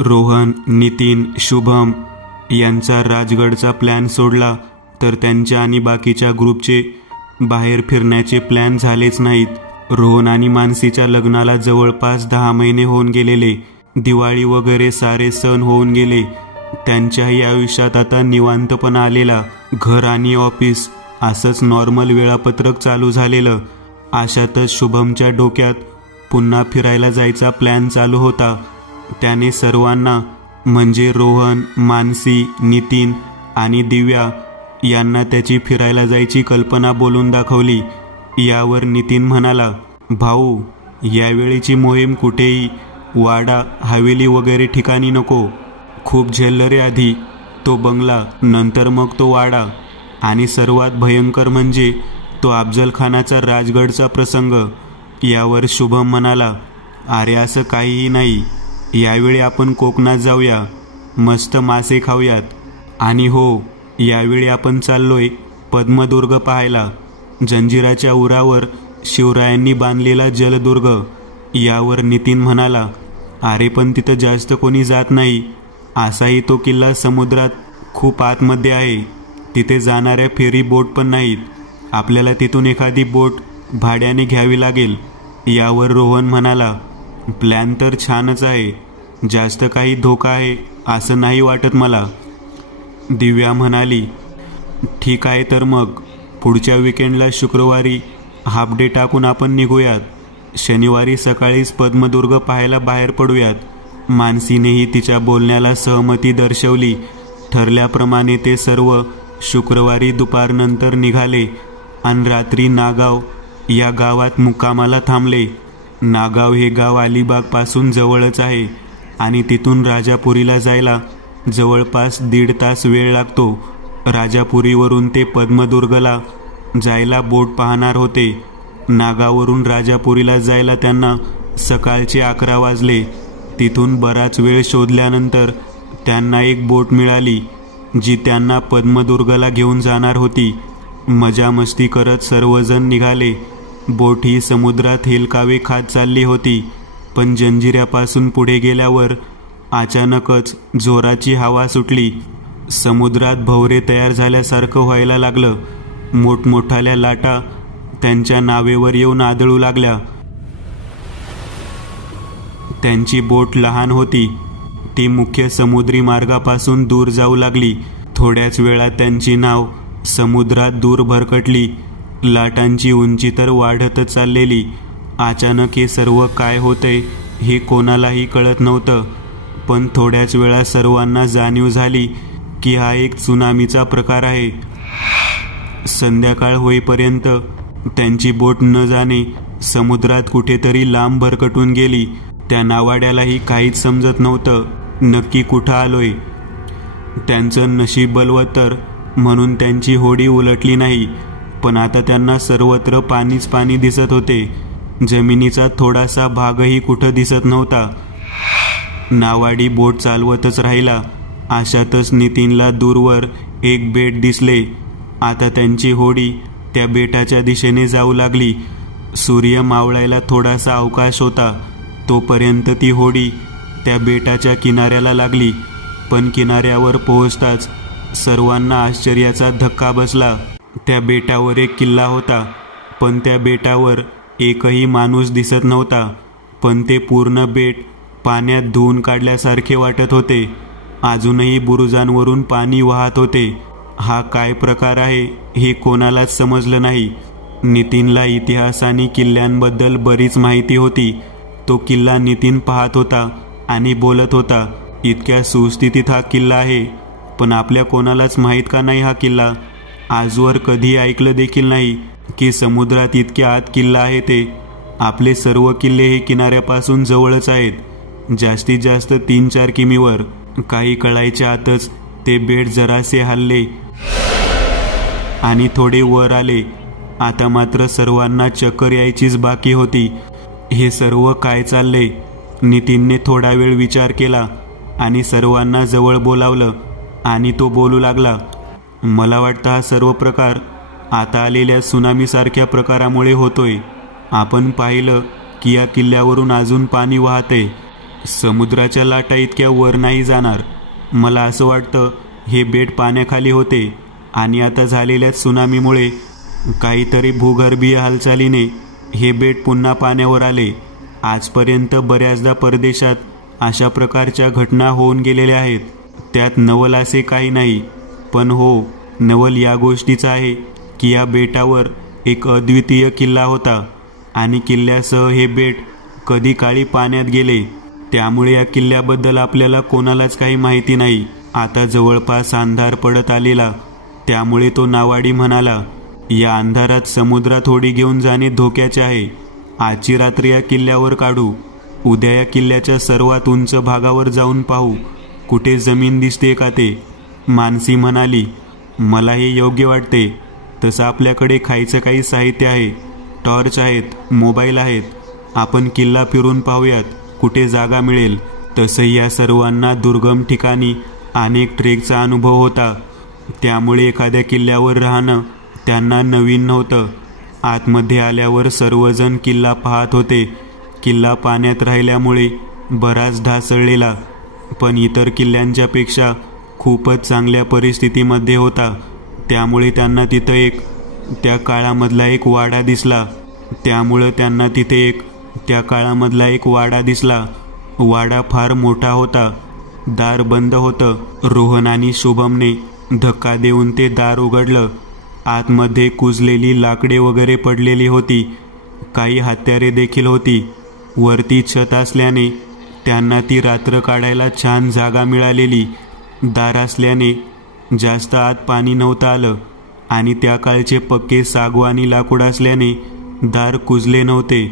रोहन, नितीन, शुभम यांचा राजगडचा प्लॅन सोडला तर त्यांच्या आणि बाकीच्या ग्रुपचे बाहेर फिरण्याचे प्लॅन झालेच नाहीत. रोहन आणि मानसीच्या लग्नाला जवळपास 10 महिने होऊन गेलेले. दिवाळी वगैरे सारे सण होऊन गेले. त्यांच्याही आयुष्यात आता निवांतपणा आलेला. घर आणि ऑफिस असंच नॉर्मल वेळापत्रक चालू झालेलं. अशातच शुभमच्या डोक्यात पुन्हा फिरायला जायचा प्लॅन चालू होता. त्याने सर्वांना म्हणजे रोहन, मानसी, नितीन आणि दिव्या यांना त्याची फिरायला जायची कल्पना बोलून दाखवली. यावर नितीन म्हणाला, भाऊ, यावेळीची मोहीम कुठेही वाडा, हवेली वगैरे ठिकाणी नको. खूप झेललं रे आधी तो बंगला, नंतर मग तो वाडा, आणि सर्वात भयंकर म्हणजे तो अफजल खानाचा राजगडचा प्रसंग. यावर शुभम म्हणाला, अरे असं काहीही नाही. यावेळी आपण कोकणात जाऊया, मस्त मासे खाऊयात. आणि हो, यावेळी आपण चाललोय पद्मदुर्ग पाहायला, जंजिराच्या उरावर शिवरायांनी बांधलेला जलदुर्ग. यावर नितीन म्हणाला, अरे पण तिथं जास्त कोणी जात नाही. असाही तो किल्ला समुद्रात खूप आतमध्ये आहे. तिथे जाणाऱ्या फेरी बोट पण नाहीत. आपल्याला तिथून एखादी बोट भाड्याने घ्यावी लागेल. यावर रोहन म्हणाला, प्लॅन तर छानच आहे, जास्त काही धोका आहे असं नाही वाटत मला. दिव्या म्हणाली, ठीक आहे, तर मग पुढच्या विकेंडला शुक्रवारी हाफ डे टाकून आपण निघूयात. शनिवारी सकाळीच पद्मदुर्ग पाहायला बाहेर पडूयात. मानसीनेही तिच्या बोलण्याला सहमती दर्शवली. ठरल्याप्रमाणे ते सर्व शुक्रवारी दुपारनंतर निघाले आणि रात्री नागाव या गावात मुक्कामाला थांबले. नागाव हे गाव अलिबागपासून जवळच आहे आणि तिथून राजापुरीला जायला जवळपास 1.5 तास वेळ लागतो. राजापुरीवरून ते पद्मदुर्गला जायला बोट पाहणार होते. नागावरून राजापुरीला जायला त्यांना सकाळचे 11 वाजले. तिथून बराच वेळ शोधल्यानंतर त्यांना एक बोट मिळाली, जी त्यांना पद्मदुर्गला घेऊन जाणार होती. मजा मस्ती करत सर्वजण निघाले. बोट ही समुद्रात हेलकावे खात चालली होती. पण जंजिऱ्यापासून पुढे गेल्यावर अचानकच जोराची हवा सुटली. समुद्रात भवरे तयार झाल्यासारखं व्हायला लागलं. मोठमोठाल्या लाटा त्यांच्या नावेवर येऊन आदळू लागल्या. त्यांची बोट लहान होती. ती मुख्य समुद्री मार्गापासून दूर जाऊ लागली. थोड्याच वेळात त्यांची नाव समुद्रात दूर भरकटली. लाटांची उंची तर वाढतच चाललेली. अचानक हे सर्व काय होतंय हे कोणालाही कळत नव्हतं. पण थोड्याच वेळात सर्वांना जाणीव झाली की हा एक त्सुनामीचा प्रकार आहे. संध्याकाळ होईपर्यंत त्यांची बोट न जाणे समुद्रात कुठेतरी लांब भरकटून गेली. त्या नावाड्यालाही काहीच समजत नव्हतं नक्की कुठं आलोय. त्यांचं नशीब बलवत्तर म्हणून त्यांची होडी उलटली नाही. पण आता त्यांना सर्वत्र पाणीच पाणी दिसत होते. जमिनीचा थोडासा भागही कुठं दिसत नव्हता. नावाडी बोट चालवतच राहिला. अशातच नितीनला दूरवर एक बेट दिसले. आता त्यांची होडी त्या बेटाच्या दिशेने जाऊ लागली. सूर्य मावळायला थोडासा अवकाश होता. तोपर्यंत ती होडी त्या बेटाच्या किनाऱ्याला लागली. पण किनाऱ्यावर पोहोचताच सर्वांना आश्चर्याचा धक्का बसला. त्या बेटावर एक किल्ला होता. पण त्या बेटावर एकही माणूस दिसत नव्हता. पण ते पूर्ण बेट पाण्यात धुवून काढल्यासारखे वाटत होते. अजूनही बुरुजांवरून पाणी वाहत होते. हा काय प्रकार आहे हे कोणालाच समजलं नाही. नितीनला इतिहास आणि किल्ल्यांबद्दल बरीच माहिती होती. तो किल्ला नितीन पाहत होता आणि बोलत होता, इतक्या सुस्थितीत हा किल्ला आहे. पण आपल्या कोणालाच माहीत का नाही हा किल्ला? आजवर कधी ऐकलं देखील नाही की समुद्रात इतक्या आत किल्ला आहे ते. आपले सर्व किल्ले हे किनाऱ्यापासून जवळच आहेत, जास्तीत जास्त 3-4 किमीवर. काही कळायच्या आतच ते बेट जरासे हलले आणि थोडे वर आले. आता मात्र सर्वांना चक्कर यायचीच बाकी होती. हे सर्व काय चालले? नितीनने थोडा वेळ विचार केला आणि सर्वांना जवळ बोलावलं आणि तो बोलू लागला, मला वाटतं हा सर्व प्रकार आता आलेल्या त्सुनामीसारख्या प्रकारामुळे होतोय. आपण पाहिलं की या किल्ल्यावरून अजून पाणी वाहते. समुद्राच्या लाटा इतक्या वर नाही जाणार. मला असं वाटतं हे बेट पाण्याखाली होते आणि आता झालेल्या त्सुनामीमुळे काहीतरी भूगर्भीय हालचालीने हे बेट पुन्हा पाण्यावर आले. आजपर्यंत बऱ्याचदा परदेशात अशा प्रकारच्या घटना होऊन गेलेल्या आहेत. त्यात नवल असे काही नाही, पण हो, नवल या गोष्टीचा आहे की या बेटावर एक अद्वितीय किल्ला होता आणि किल्ल्यासह हे बेट कधी काळी पाण्यात गेले. त्यामुळे या किल्ल्याबद्दल आपल्याला कोणालाच काही माहिती नाही. आता जवळपास अंधार पडत आलेला, त्यामुळे तो नावाडी म्हणाला, या अंधारात समुद्रात होडी घेऊन जाणे धोक्याचे आहे. आजची रात्र या किल्ल्यावर काढू. उद्या या किल्ल्याच्या सर्वात उंच भागावर जाऊन पाहू कुठे जमीन दिसते का ते. मानसी म्हणाली, मला हे योग्य वाटते. तसं आपल्याकडे खायचं काही साहित्य आहे, टॉर्च आहेत, मोबाईल आहेत. आपण किल्ला फिरून पाहूयात कुठे जागा मिळेल. तसंही या सर्वांना दुर्गम ठिकाणी अनेक ट्रेकचा अनुभव होता, त्यामुळे एखाद्या किल्ल्यावर राहणं त्यांना नवीन नव्हतं. आतमध्ये आल्यावर सर्वजण किल्ला पाहत होते. किल्ला पाण्यात राहिल्यामुळे बराच ढासळलेला, पण इतर किल्ल्यांच्या पेक्षा खूपच चांगल्या परिस्थितीमध्ये होता. त्यामुळे त्यांना तिथं त्या काळामधला एक वाडा दिसला. वाडा फार मोठा होता. दार बंद होतं. रोहन आणि शुभमने धक्का देऊन ते दार उघडलं. आतमध्ये कुजलेली लाकडे वगैरे पडलेली होती. काही हत्यारे देखील होती. वरती छत असल्याने त्यांना ती रात्र काढायला छान जागा मिळालेली. दार असल्याने जास्त आत पाणी नव्हतं आलं आणि त्या काळचे पक्के सागवानी लाकूड असल्याने दार कुजले नव्हते.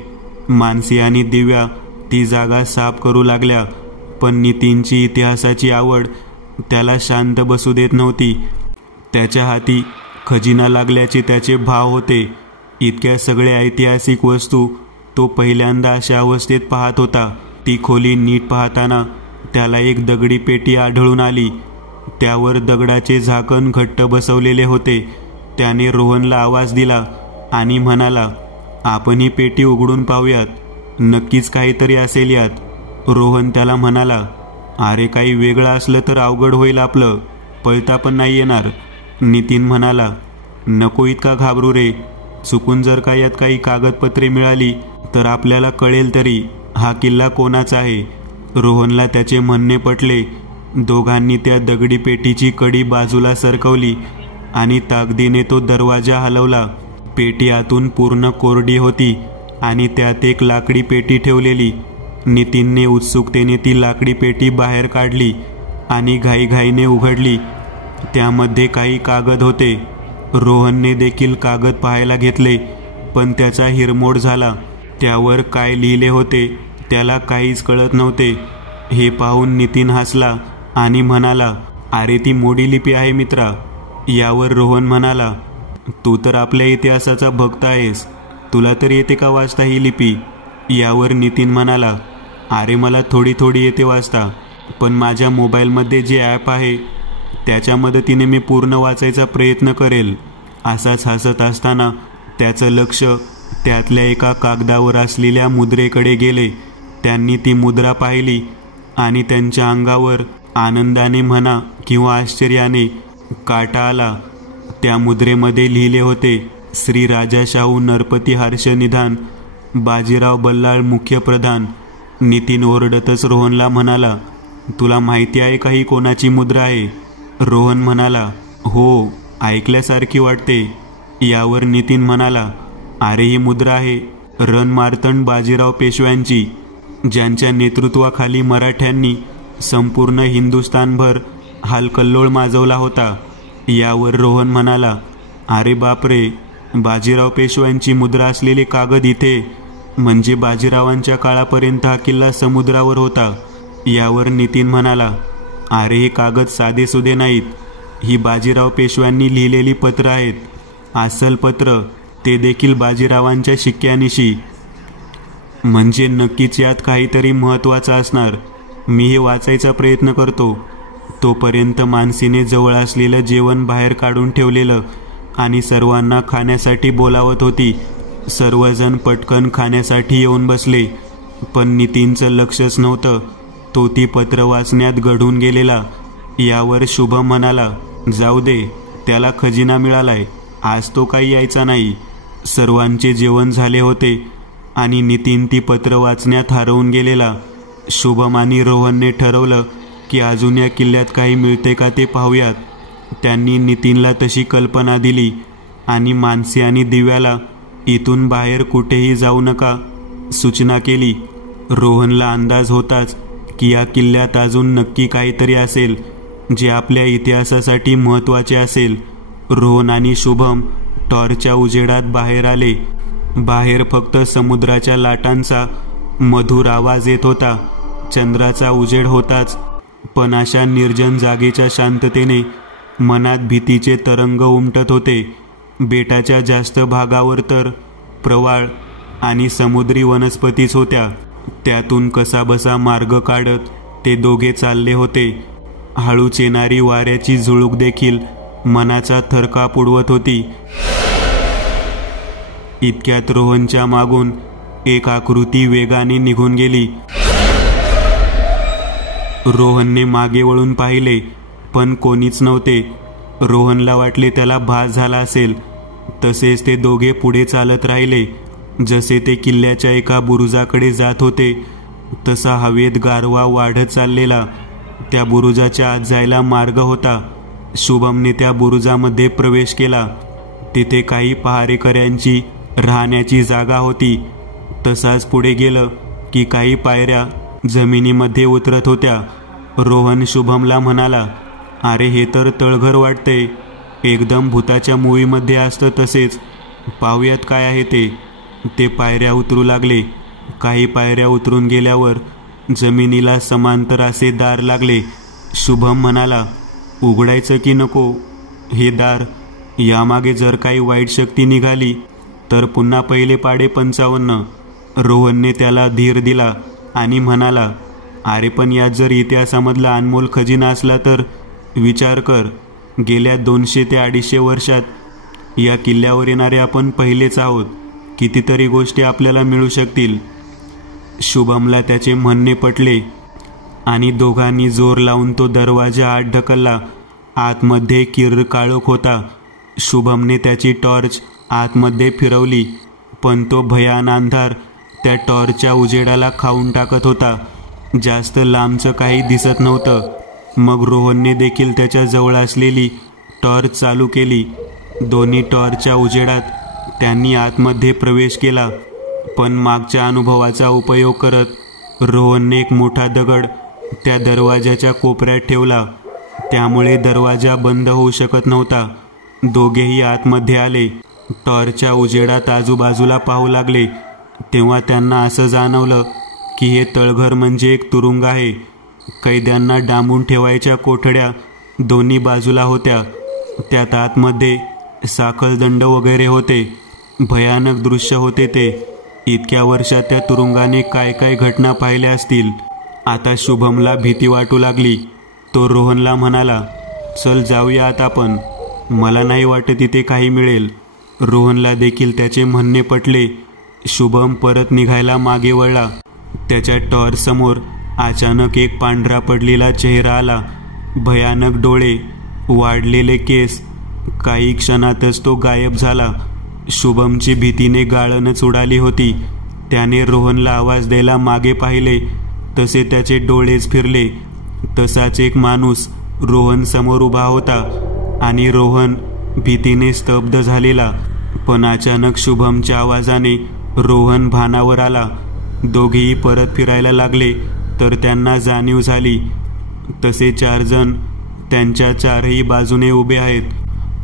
मानसी आणि दिव्या ती जागा साफ करू लागल्या, पण नितीनची इतिहासाची आवड त्याला शांत बसू देत नव्हती. त्याच्या हाती खजिना लागल्याचे त्याचे भाव होते. इतक्या सगळ्या ऐतिहासिक वस्तू तो पहिल्यांदा अशा अवस्थेत पाहत होता. ती खोली नीट पाहताना त्याला एक दगडी पेटी आढळून आली. त्यावर दगडाचे झाकण घट्ट बसवलेले होते. त्याने रोहनला आवाज दिला आणि म्हणाला, आपण ही पेटी उघडून पाहूयात. नक्कीच काहीतरी असेल यात. रोहन त्याला म्हणाला, अरे काही वेगळं असलं तर अवघड होईल आपलं, पळता पण नाही येणार. नितीन म्हणाला, नको इतका घाबरू रे. चुकून जर का यात काही कागदपत्रे मिळाली तर आपल्याला कळेल तरी हा किल्ला कोणाचा आहे. रोहनला त्याचे म्हणणे पटले. दोघांनी त्या दगडी पेटीची कडी बाजूला सरकवली आणि ताकदीने तो दरवाजा हलवला. पेटी आतून पूर्ण कोरडी होती आणि त्यात एक लाकडी पेटी ठेवलेली. नितीनने उत्सुकतेने ती लाकडी पेटी बाहेर काढली आणि घाईघाईने उघडली. त्यामध्ये काही कागद होते. रोहनने देखील कागद पाहायला घेतले, पण त्याचा हिरमोड झाला. त्यावर काय लिहिले होते त्याला काहीच कळत नव्हते. हे पाहून नितीन हसला आणि म्हणाला, अरे ती मोडी लिपी आहे मित्रा. यावर रोहन म्हणाला, तू तर आपल्या इतिहासाचा भक्त आहेस, तुला तर येते का वाचता ही लिपी. यावर नितीन म्हणाला, अरे मला थोडी थोडी येते वाचता, पण माझ्या मोबाईलमध्ये जे ॲप आहे त्याच्या मदतीने मी पूर्ण वाचायचा प्रयत्न करेल. असाच हसत असताना त्याचं लक्ष त्यातल्या एका कागदावर असलेल्या मुद्रेकडे गेले. त्यांनी ती मुद्रा पाहिली आणि त्यांच्या अंगावर आनंदाने म्हणा किंवा आश्चर्याने काटा आला. त्या मुद्रेमध्ये लिहिले होते, श्री राजाशाहू नरपती हर्ष निधान, बाजीराव बल्लाळ मुख्य प्रधान. नितीन ओरडतच रोहनला म्हणाला, तुला माहिती आहे का ही कोणाची मुद्रा आहे. रोहन म्हणाला, हो, ऐकल्यासारखी वाटते. यावर नितीन म्हणाला, अरे ही मुद्रा आहे रणमार्तंड बाजीराव पेशव्यांची, ज्यांच्या नेतृत्वाखाली मराठ्यांनी संपूर्ण हिंदुस्थानभर हालकल्लोळ माजवला होता. यावर रोहन म्हणाला, अरे बापरे, बाजीराव पेशव्यांची मुद्रा असलेले कागद इथे, म्हणजे बाजीरावांच्या काळापर्यंत हा किल्ला समुद्रावर होता. यावर नितीन म्हणाला, अरे हे कागद साधेसुधे नाहीत, ही बाजीराव पेशव्यांनी लिहिलेली पत्र आहेत. अस्सल पत्र, ते देखील बाजीरावांच्या शिक्क्यानिशी. म्हणजे नक्कीच यात काहीतरी महत्त्वाचं असणार. मी हे वाचायचा प्रयत्न करतो. तोपर्यंत मानसीने जवळ असलेलं जेवण बाहेर काढून ठेवलेलं आणि सर्वांना खाण्यासाठी बोलावत होती. सर्वजण पटकन खाण्यासाठी येऊन बसले, पण नितीनचं लक्षच नव्हतं. तो ती पत्र वाचण्यात गढून गेलेला. यावर शुभम म्हणाला, जाऊ दे, त्याला खजिना मिळालाय, आज तो काही यायचा नाही. सर्वांचे जेवण झाले होते आणि नितीन ती पत्र वाचण्यात हरवून गेलेला. शुभम आणि रोहनने ठरवलं की अजून या किल्ल्यात काही मिळते का ते पाहूयात. त्यांनी नितीनला तशी कल्पना दिली आणि मानसी आणि दिव्याला इथून बाहेर कुठेही जाऊ नका सूचना केली. रोहनला अंदाज होताच की या किल्ल्यात अजून नक्की काहीतरी असेल जे आपल्या इतिहासासाठी महत्त्वाचे असेल. रोहन आणि शुभम टॉर्चच्या उजेडात बाहेर आले. बाहेर फक्त समुद्राच्या लाटांचा मधुर आवाज येत होता. चंद्राचा उजेड होताच, पण अशा निर्जन जागेच्या शांततेने मनात भीतीचे तरंग उमटत होते. बेटाच्या जास्त भागावर तर प्रवाळ आणि समुद्री वनस्पतीच होत्या. त्यातून कसाबसा मार्ग काढत ते दोघे चालले होते. हळूच येणारी वाऱ्याची झुळूक देखील मनाचा थरकाप उडवत होती. इतक्यात रोहनच्या मागून एक आकृती वेगाने निघून गेली. रोहनने मागे वळून पाहिले, पण कोणीच नव्हते. रोहनला वाटले त्याला भास झाला असेल. तसेच ते दोघे पुढे चालत राहिले. जसे ते किल्ल्याच्या एका बुरुजाकडे जात होते तसा हवेत गारवा वाढत चाललेला. त्या बुरुजाच्या आत जायला मार्ग होता. शुभमने त्या बुरुजामध्ये प्रवेश केला. तिथे काही पहारेकऱ्यांची राहण्याची जागा होती. तसाच पुढे गेलं की काही पायऱ्या जमिनीमध्ये उतरत होत्या. रोहन शुभमला म्हणाला, अरे हे तर तळघर वाटते, एकदम भूताच्या मूवीमध्ये असतं तसेच. पाहूयात काय आहे ते. ते पायऱ्या उतरू लागले. काही पायऱ्या उतरून गेल्यावर जमिनीला समांतर असे दार लागले. शुभम म्हणाला, उघडायचं की नको हे दार? यामागे जर काही वाईट शक्ती निघाली तर पुन्हा पहिले पाडे 55. रोहनने त्याला धीर दिला आणि म्हणाला, अरे पण यात जर इतिहासामधला अनमोल खजिना असला तर विचार कर. गेल्या 200 ते 250 वर्षात या किल्ल्यावर येणारे आपण पहिलेच आहोत. कितीतरी गोष्टी आपल्याला मिळू शकतील. शुभमला त्याचे म्हणणे पटले आणि दोघांनी जोर लावून तो दरवाजा आत ढकलला. आतमध्ये किर्र काळोख होता. शुभमने त्याची टॉर्च आतमध्ये फिरवली, पण तो भयान अंधार त्या टॉर्चच्या उजेडाला खाऊन टाकत होता. जास्त लांबचं काही दिसत नव्हतं. मग रोहनने देखील त्याच्या जवळ असलेली टॉर्च चालू केली. दोन्ही टॉर्चच्या उजेडात त्यांनी आतमध्ये प्रवेश केला. पण मागच्या अनुभवाचा उपयोग करत रोहनने एक मोठा दगड त्या दरवाजाच्या कोपऱ्यात ठेवला. त्यामुळे दरवाजा बंद होऊ शकत नव्हता. दोघेही आतमध्ये आले. टॉर्चच्या उजेडात आजूबाजूला पाहू लागले. तेव्हा त्यांना असं जाणवलं की हे तळघर म्हणजे एक तुरुंग आहे. कैद्यांना डांबून ठेवायच्या कोठड्या दोन्ही बाजूला होत्या. त्यात आतमध्ये साखळदंड वगैरे होते. भयानक दृश्य होते ते. इतक्या वर्षात त्या तुरुंगाने काय काय घटना पाहिल्या असतील. आता शुभमला भीती वाटू लागली. तो रोहनला म्हणाला, चल जाऊया आता आपण. मला नाही वाटत इथे काही मिळेल. रोहनला देखील त्याचे म्हणणे पटले. शुभम परत निघायला मागे वळला. त्याच्या टॉर्च समोर अचानक एक पांढरा पडलेला चेहरा आला. भयानक डोळे, वाढलेले केस. काही क्षणातच तो गायब झाला. शुभमची भीतीने गाळणच उडाली होती. त्याने रोहनला आवाज द्यायला मागे पाहिले तसे त्याचे डोळेच फिरले. तसाच एक माणूस रोहन समोर उभा होता आणि रोहन भीतीने स्तब्ध झालेला. पण अचानक शुभमच्या आवाजाने रोहन भानावर आला. दोघेही परत फिरायला लागले तर त्यांना जाणीव झाली तसे 4 जण त्यांच्या चारही बाजूने उभे आहेत.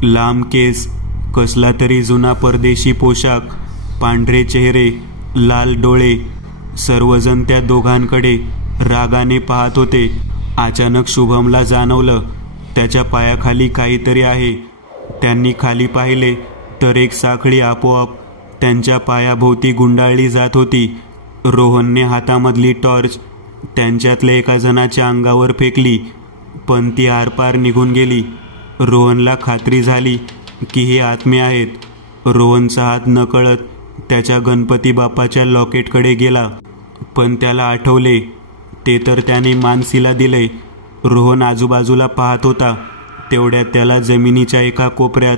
लांब केस, कसला तरी जुना परदेशी पोशाख, पांढरे चेहरे, लाल डोळे. सर्वजण त्या दोघांकडे रागाने पाहत होते. अचानक शुभमला जाणवलं त्याच्या पायाखाली काहीतरी आहे. त्यांनी खाली पाहिले तर एक साखळी आपोआप त्यांच्या पायाभोवती गुंडाळली जात होती. रोहनने हातामधली टॉर्च त्यांच्यातल्या एका जणाच्या अंगावर फेकली, पण ती आरपार निघून गेली. रोहनला खात्री झाली की हे आत्मे आहेत. रोहनचा हात नकळत त्याच्या गणपती बाप्पाच्या लॉकेटकडे गेला, पण त्याला आठवले ते तर त्याने मानसीला दिले. रोहन आजूबाजूला पाहत होता. तेवढ्यात त्याला जमिनीच्या एका कोपऱ्यात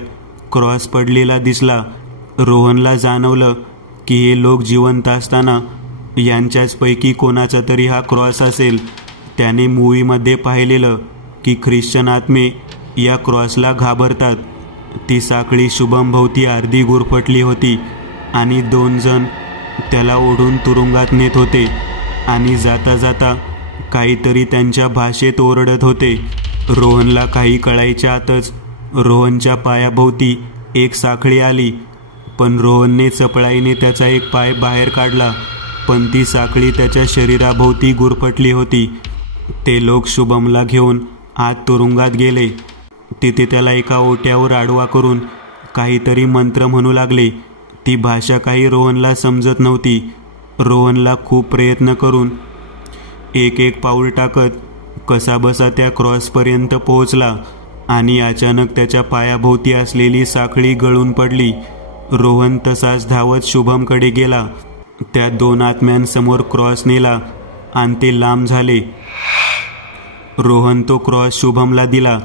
क्रॉस पडलेला दिसला. रोहनला जाणवलं की हे लोक जिवंत असताना यांच्याच पैकी कोणाचा तरी हा क्रॉस असेल. त्याने मूवीमध्ये पाहिलेलं की ख्रिश्चन आत्मे या क्रॉसला घाबरतात. ती साखळी शुभम भोवती अर्धी गुरफटली होती आणि 2 जण त्याला ओढून तुरुंगात नेत होते आणि जाता जाता काहीतरी त्यांच्या भाषेत ओरडत होते. रोहनला काही कळायच्या आतच रोहनच्या पायाभोवती एक साखळी आली, पण रोहनने चपळाईने त्याचा एक पाय बाहेर काढला, पण ती साखळी त्याच्या शरीराभोवती गुरफटली होती. ते लोक शुभमला घेऊन आत तुरुंगात गेले. तिथे त्याला एका ओट्यावर आडवा करून काहीतरी मंत्र म्हणू लागले. ती भाषा काही रोहनला समजत नव्हती. रोहनला खूप प्रयत्न करून एक पाऊल टाकत कसाबसा त्या क्रॉसपर्यंत पोहोचला आणि अचानक त्याच्या पायाभोवती असलेली साखळी गळून पडली. रोहन तसाच धावत शुभमकडे गेला. त्या 2 आत्म्यांसमोर क्रॉस नेला आणि ते लांब झाले. रोहन तो क्रॉस शुभमला दिला.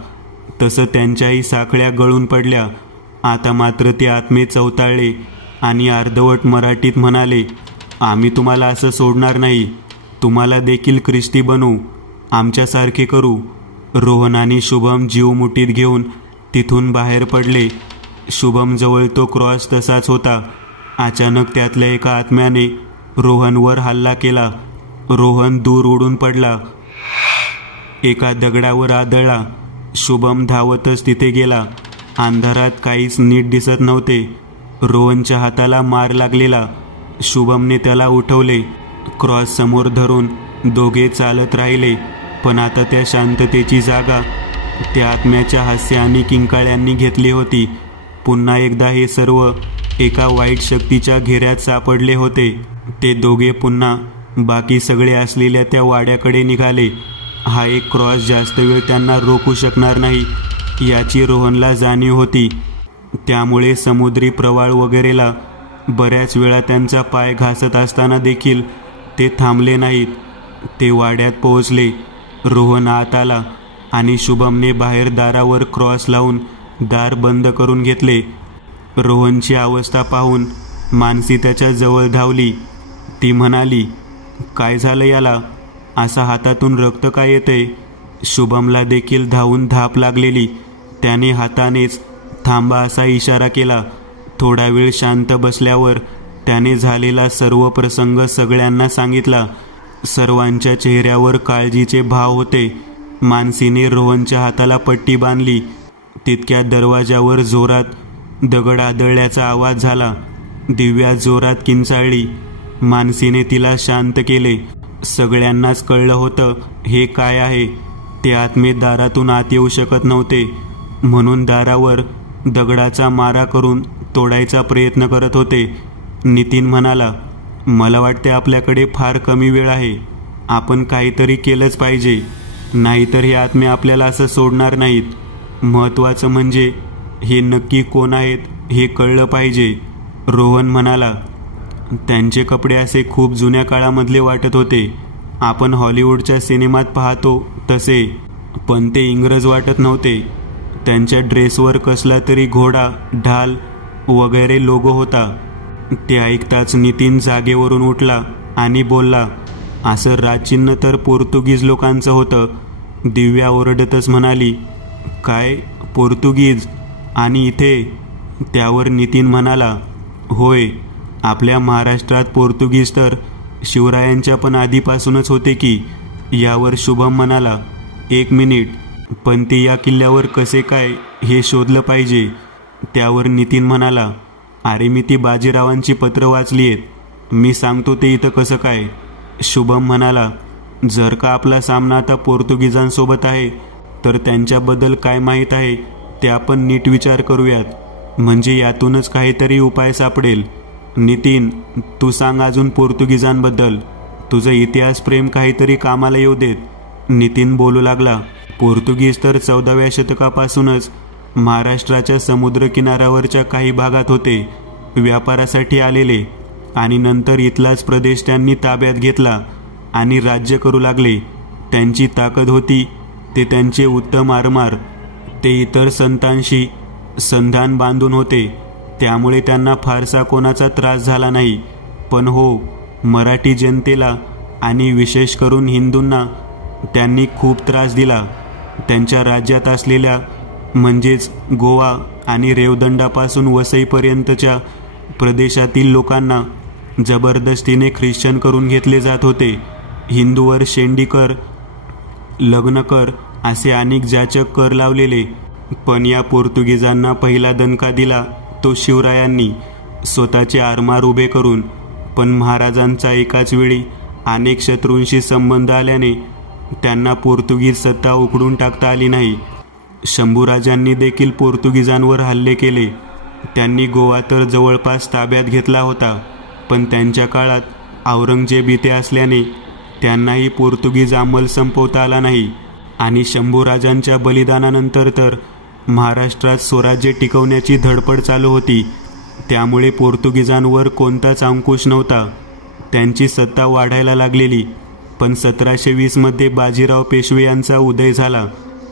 तसं त्यांच्याही साखळ्या गळून पडल्या. आता मात्र ते आत्मे चवताळले आणि अर्धवट मराठीत म्हणाले, आम्ही तुम्हाला असं सोडणार नाही. तुम्हाला देखील ख्रिस्ती बनवू, आमच्यासारखे करू. रोहन आणि शुभम जीव मुठीत घेऊन तिथून बाहेर पडले. शुभमजवळ तो क्रॉस तसाच होता. अचानक त्यातल्या एका आत्म्याने रोहनवर हल्ला केला. रोहन दूर उडून पडला, एका दगडावर आदळला. शुभम धावतच तिथे गेला. अंधारात काहीच नीट दिसत नव्हते. रोहनच्या हाताला मार लागलेला. शुभमने त्याला उठवले. क्रॉस समोर धरून दोघे चालत राहिले, पण आता त्या शांततेची जागा त्या आत्म्याच्या हास्य आणि किंकाळ्यांनी घेतली होती. पुन्हा एकदा हे सर्व एका वाईट शक्तीच्या घेऱ्यात सापडले होते. ते दोघे पुन्हा बाकी सगळे असलेल्या त्या वाड्याकडे निघाले. हा एक क्रॉस जास्त वेळ त्यांना रोखू शकणार नाही याची रोहनला जाणीव होती. त्यामुळे समुद्री प्रवाळ वगैरेला बऱ्याच वेळा त्यांचा पाय घासत असताना देखील ते थांबले नाहीत. ते वाड्यात पोहोचले. रोहन आत आला आणि शुभमने बाहेर दारावर क्रॉस लावून दार बंद करून घेतले. रोहनची अवस्था पाहून मानसी त्याच्या जवळ धावली. ती म्हणाली, काय झालं याला? असा हातातून रक्त काय येतंय? शुभमला देखील धावून धाप लागलेली. त्याने हातानेच थांबा असा इशारा केला. थोडा वेळ शांत बसल्यावर त्याने झालेला सर्व प्रसंग सगळ्यांना सांगितला. सर्वांच्या चेहऱ्यावर काळजीचे भाव होते. मानसीने रोहनच्या हाताला पट्टी बांधली. तितक्या दरवाजावर जोरात दगड आदळल्याचा आवाज झाला. दिव्या जोरात किंचाळली. मानसीने तिला शांत केले. सगळ्यांनाच कळलं होतं हे काय आहे. ते आत्मे दारातून आत येऊ शकत नव्हते, म्हणून दारावर दगडाचा मारा करून तोडायचा प्रयत्न करत होते. नितीन म्हणाला, मला वाटते आपल्याकडे फार कमी वेळ आहे. आपण काहीतरी केलंच पाहिजे, नाहीतर हे आत्मे आपल्याला असं सोडणार नाहीत. महत्त्वाचं म्हणजे हे नक्की कोण आहेत हे कळलं पाहिजे. रोहन म्हणाला, त्यांचे कपडे असे खूप जुन्या काळामधले वाटत होते. आपण हॉलिवूडच्या सिनेमात पाहतो तसे, पण ते इंग्रज वाटत नव्हते. त्यांच्या ड्रेसवर कसला तरी घोडा, ढाल वगैरे लोगो होता. ते ऐकताच नितीन जागेवरून उठला आणि बोलला, असं राजचिन्ह तर पोर्तुगीज लोकांचं होतं. दिव्या ओरडतच म्हणाली, काय पोर्तुगीज आणि इथे? त्यावर नितीन म्हणाला, होय, आपल्या महाराष्ट्रात पोर्तुगीज तर शिवरायांच्या पण आधीपासूनच होते की. यावर शुभम म्हणाला, 1 मिनिट, पण ते या किल्ल्यावर कसे काय हे शोधलं पाहिजे. त्यावर नितीन म्हणाला, अरे मी ती बाजीरावांची पत्र वाचली आहेत, मी सांगतो ते इथं कसं काय. शुभम म्हणाला, जर का आपला सामना आता पोर्तुगीजांसोबत आहे तर त्यांच्याबद्दल काय माहीत आहे ते आपण नीट विचार करूयात, म्हणजे यातूनच काहीतरी उपाय सापडेल. नितीन, तू सांग अजून पोर्तुगीजांबद्दल. तुझं इतिहास प्रेम काहीतरी कामाला येऊ देत. नितीन बोलू लागला, पोर्तुगीज तर 14व्या शतकापासूनच महाराष्ट्राच्या समुद्रकिनाऱ्यावरच्या काही भागात होते. व्यापारासाठी आलेले आणि नंतर इथलाच प्रदेश त्यांनी ताब्यात घेतला आणि राज्य करू लागले. त्यांची ताकद होती ते त्यांचे उत्तम आरमार. ते इतर संतांशी संधान बांधून होते, त्यामुळे त्यांना फारसा कोणाचा त्रास झाला नाही. पण हो, मराठी जनतेला आणि विशेष करून हिंदूंना त्यांनी खूप त्रास दिला. त्यांच्या राज्यात असलेल्या म्हणजेच गोवा आणि रेवदंडापासून वसईपर्यंतच्या प्रदेशातील लोकांना जबरदस्तीने ख्रिश्चन करून घेतले जात होते. हिंदूवर शेंडी कर, लग्न कर असे अनेक जाचक कर लावलेले. पण या पोर्तुगीजांना पहिला दणका दिला तो शिवरायांनी, स्वतःचे आरमार उभे करून. पण महाराजांचा एकाच वेळी अनेक शत्रूंशी संबंध आल्याने त्यांना पोर्तुगीज सत्ता उखडून टाकता आली नाही. शंभूराजांनी देखील पोर्तुगीजांवर हल्ले केले. त्यांनी गोवा तर जवळपास ताब्यात घेतला होता, पण त्यांच्या काळात औरंगजेब इथे असल्याने त्यांनाही पोर्तुगीज अंमल संपवता आला नाही. आणि शंभूराजांच्या बलिदानानंतर तर महाराष्ट्रात स्वराज्य टिकवण्याची धडपड चालू होती. त्यामुळे पोर्तुगीजांवर कोणताच अंकुश नव्हता. त्यांची सत्ता वाढायला लागलेली. पण 1720 मध्ये बाजीराव पेशवे यांचा उदय झाला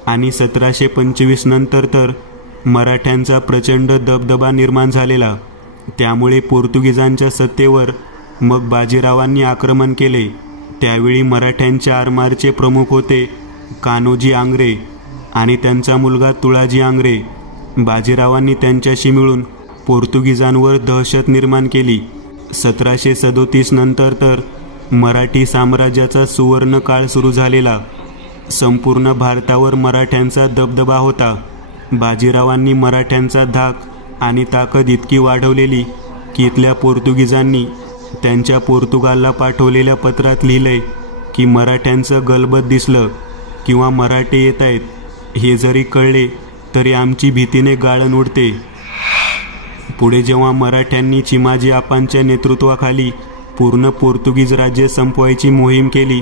आणि 1725 नंतर तर मराठ्यांचा प्रचंड दबदबा निर्माण झालेला. त्यामुळे पोर्तुगीजांच्या सत्तेवर मग बाजीरावांनी आक्रमण केले. त्यावेळी मराठ्यांच्या आरमारचे प्रमुख होते कान्होजी आंग्रे आणि त्यांचा मुलगा तुळाजी आंग्रे. बाजीरावांनी त्यांच्याशी मिळून पोर्तुगीजांवर दहशत निर्माण केली. 1737 नंतर तर मराठी साम्राज्याचा सुवर्ण काळ सुरू झालेला. संपूर्ण भारतावर मराठ्यांचा दबदबा होता. बाजीरावांनी मराठ्यांचा धाक आणि ताकद इतकी वाढवलेली की इथल्या पोर्तुगीजांनी त्यांच्या पोर्तुगालला पाठवलेल्या पत्रात लिहिलंय की मराठ्यांचं गलबत दिसलं किंवा मराठे येत आहेत हे जरी कळले तरी आमची भीतीने गाळण उडते. पुढे जेव्हा मराठ्यांनी चिमाजी आपांच्या नेतृत्वाखाली पूर्ण पोर्तुगीज राज्य संपवायची मोहीम केली,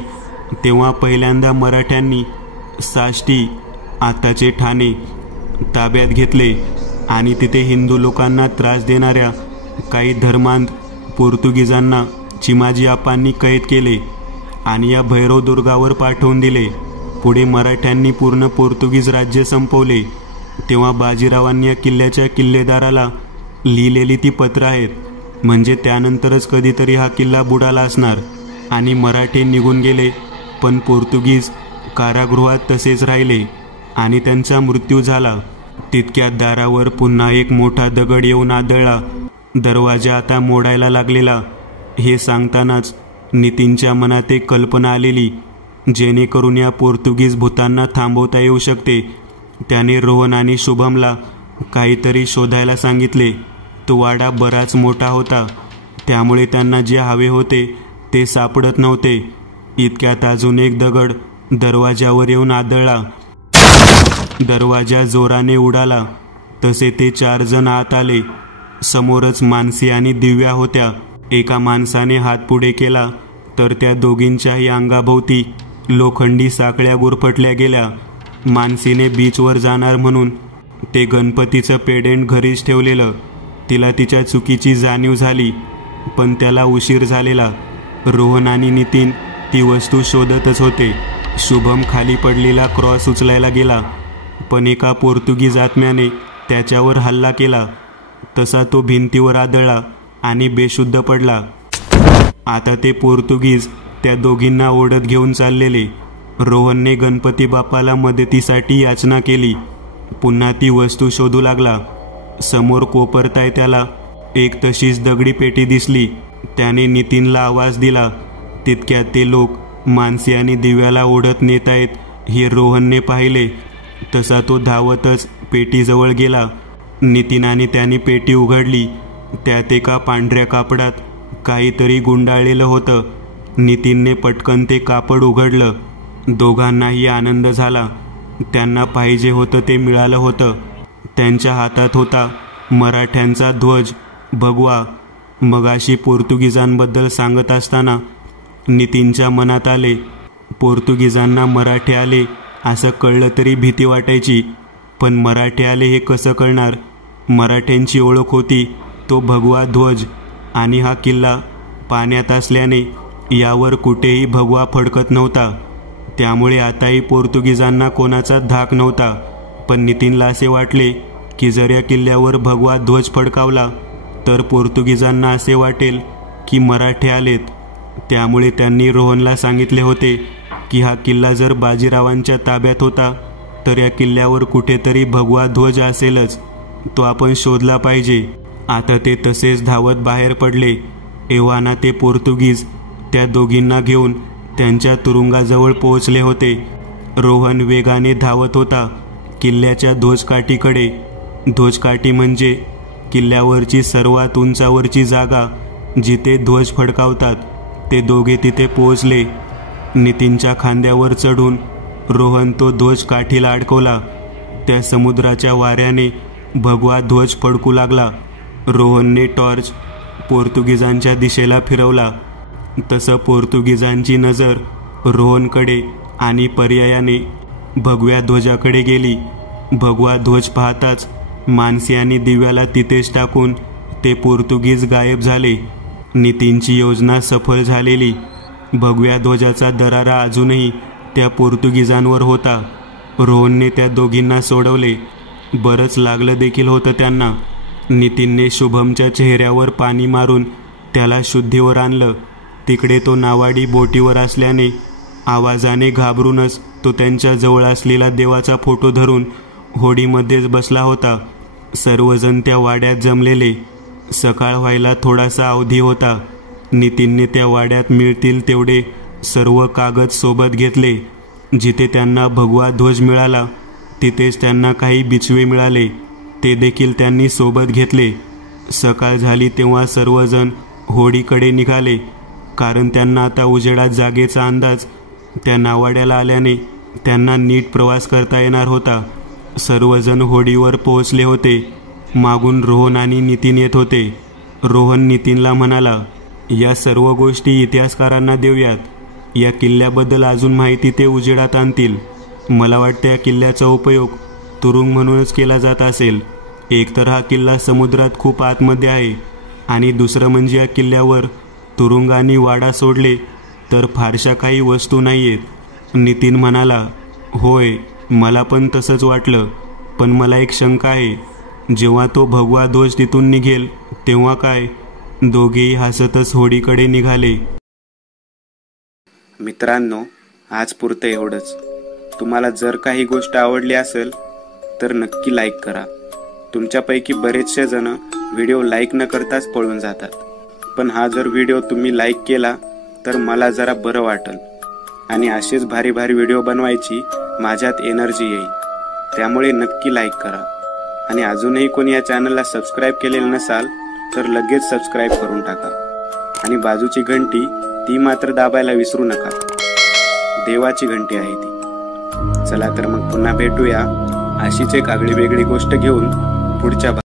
तेव्हा पहिल्यांदा मराठ्यांनी साष्टी, आताचे ठाणे, ताब्यात घेतले आणि तिथे हिंदू लोकांना त्रास देणाऱ्या काही धर्मांध पोर्तुगीजांना चिमाजी आपांनी कैद केले आणि या भैरवदुर्गावर पाठवून दिले. पुढे मराठ्यांनी पूर्ण पोर्तुगीज राज्य संपवले. तेव्हा बाजीरावांनी या किल्ल्याच्या किल्लेदाराला लिहिलेली ती पत्र आहेत. म्हणजे त्यानंतरच कधीतरी हा किल्ला बुडाला असणार आणि मराठे निघून गेले. पण पोर्तुगीज कारागृहात तसेच राहिले आणि त्यांचा मृत्यू झाला. तितक्यात दारावर पुन्हा एक मोठा दगड येऊन आदळला. दरवाजा आता मोडायला लागलेला. हे सांगतानाच नितीनच्या मनात एक कल्पना आलेली, जेणेकरून या पोर्तुगीज भूतांना थांबवता येऊ शकते. त्याने रोहन आणि शुभमला काहीतरी शोधायला सांगितले. तो वाडा बराच मोठा होता, त्यामुळे त्यांना जे हवे होते ते सापडत नव्हते. इतक्यात अजून एक दगड दरवाजावर येऊन आदळला. दरवाजा जोराने उडाला. तसे ते 4 जण आत आले. समोरच मानसी आणि दिव्या होत्या. एका माणसाने हात पुढे केला तर त्या दोघींच्याही अंगाभोवती लोखंडी साखळ्या गुरफटल्या गेल्या. मानसीने बीचवर जाणार म्हणून ते गणपतीचं पेडेंट घरीच ठेवलेलं. तिला तिच्या चुकीची जाणीव झाली, पण त्याला उशीर झालेला. रोहन आणि नितीन ती वस्तू शोधतच होते. शुभम खाली पडलेला क्रॉस उचलायला गेला, पण एका पोर्तुगीज आत्म्याने त्याच्यावर हल्ला केला. तसा तो भिंतीवर आदळला आणि बेशुद्ध पडला. आता ते पोर्तुगीज त्या दोघींना ओढत घेऊन चाललेले. रोहनने गणपती बाप्पाला मदतीसाठी याचना केली. पुन्हा ती वस्तू शोधू लागला. समोर कोपरताय त्याला एक तशीच दगडी पेटी दिसली. त्याने नितीनला आवाज दिला. तितक्यात ते लोक मानसी आणि दिव्याला ओढत नेतायत हे रोहनने पाहिले. तसा तो धावतच पेटीजवळ गेला. नितीनाने त्याने पेटी उघडली. त्यात एका पांढऱ्या कापडात काहीतरी गुंडाळलेलं होतं. नितीनने पटकन ते कापड उघडलं. दोघांनाही आनंद झाला. त्यांना पाहिजे होतं ते मिळालं होतं. त्यांच्या हातात होता मराठ्यांचा ध्वज, भगवा. मगाशी पोर्तुगीजांबद्दल सांगत असताना नितीनच्या मनात आले, पोर्तुगीजांना मराठे आले असं कळलं तरी भीती वाटायची, पण मराठे आले हे कसं कळणार? मराठ्यांची ओळख होती तो भगवा ध्वज आणि हा किल्ला पाण्यात असल्याने यावर कुठेही भगवा फडकत नव्हता. त्यामुळे आताही पोर्तुगीजांना कोणाचा धाक नव्हता. पण नितीनला असे वाटले की जर या किल्ल्यावर भगवा ध्वज फडकावला तर पोर्तुगीजांना असे वाटेल की मराठे आलेत. त्यामुळे त्यांनी रोहनला सांगितले होते की हा किल्ला जर बाजीरावांच्या ताब्यात होता तर या किल्ल्यावर कुठेतरी भगवा ध्वज असेलच, तो आपण शोधला पाहिजे. आता ते तसेच धावत बाहेर पडले. एव्हाना ते पोर्तुगीज त्या दोघींना घेऊन त्यांच्या तुरुंगाजवळ पोहोचले होते. रोहन वेगाने धावत होता किल्ल्याच्या ध्वजकाठीकडे. ध्वजकाठी म्हणजे किल्ल्यावरची सर्वात उंचावरची जागा जिथे ध्वज फडकावतात. ते दोघे तिथे पोहोचले. नितीनच्या खांद्यावर चढून रोहन तो ध्वज काठीला अडकवला. त्या समुद्राच्या वाऱ्याने भगवा ध्वज फडकू लागला. रोहनने टॉर्च पोर्तुगीजांच्या दिशेला फिरवला. तसं पोर्तुगीजांची नजर रोहनकडे आणि पर्यायाने भगव्या ध्वजाकडे गेली. भगवा ध्वज पाहताच मानसी आणि दिव्याला तिथेच टाकून ते पोर्तुगीज गायब झाले. नितीनची योजना सफल झालेली. भगव्या ध्वजाचा दरारा अजूनही त्या पोर्तुगीजांवर होता. रोहनने त्या दोघींना सोडवले. बरंच लागलं देखील होतं त्यांना. नितीनने शुभमच्या चेहऱ्यावर पाणी मारून त्याला शुद्धीवर आणलं. तिकडे तो नावाडी बोटीवर असल्याने आवाजाने घाबरूनच तो त्यांच्या जवळ असलेला देवाचा फोटो धरून होडीमध्येच बसला होता. सर्वजण त्या वाड्यात जमलेले. सकाळ व्हायला थोडासा अवधी होता. नितीनने त्या वाड्यात मिळतील तेवढे सर्व कागद सोबत घेतले. जिथे त्यांना भगवा ध्वज मिळाला तिथेच त्यांना काही बिछवे मिळाले, ते देखील त्यांनी सोबत घेतले. सकाळ झाली तेव्हा सर्वजण होडीकडे निघाले, कारण त्यांना आता उजेडात जागेचा अंदाज त्या नावाड्याला आल्याने त्यांना नीट प्रवास करता येणार होता. सर्वजण होडीवर पोहोचले होते. मागून रोहन आणि नितीन येत होते. रोहन नितीनला म्हणाला, या सर्व गोष्टी इतिहासकारांना देऊयात. या किल्ल्याबद्दल अजून माहिती ते उजेडात आणतील. मला वाटतं या किल्ल्याचा उपयोग तुरुंग म्हणूनच केला जात असेल. एकतर हा किल्ला समुद्रात खूप आतमध्ये आहे आणि दुसरं म्हणजे या किल्ल्यावर तुरुंग आणि वाडा सोडले तर फारशा काही वस्तू नाही आहेत. नितीन म्हणाला, होय, मला पण तसंच वाटलं. पण मला एक शंका आहे. जेव्हा तो भगवा ध्वज तिथून निघेल तेव्हा काय? दोघेही हसतच होडीकडे निघाले. मित्रांनो, आज पुरतं एवढंच. तुम्हाला जर काही गोष्ट आवडली असेल तर नक्की लाईक करा. तुमच्यापैकी बरेचसे जण व्हिडिओ लाईक न करताच पळून जातात. पण हा जर व्हिडिओ तुम्ही लाईक केला तर मला जरा बरं वाटेल आणि असेच भारी भारी व्हिडिओ बनवायची माझ्यात एनर्जी येईल. त्यामुळे नक्की लाईक करा. आणि अजूनही कोणी या चॅनलला सबस्क्राईब केलेलं नसाल तर लगेच सबस्क्राईब करून टाका. आणि बाजूची घंटी ती मात्र दाबायला विसरू नका. देवाची घंटी आहे ती. चला तर मग पुन्हा भेटूया अशीच एक आगळी वेगळी गोष्ट घेऊन पुढच्या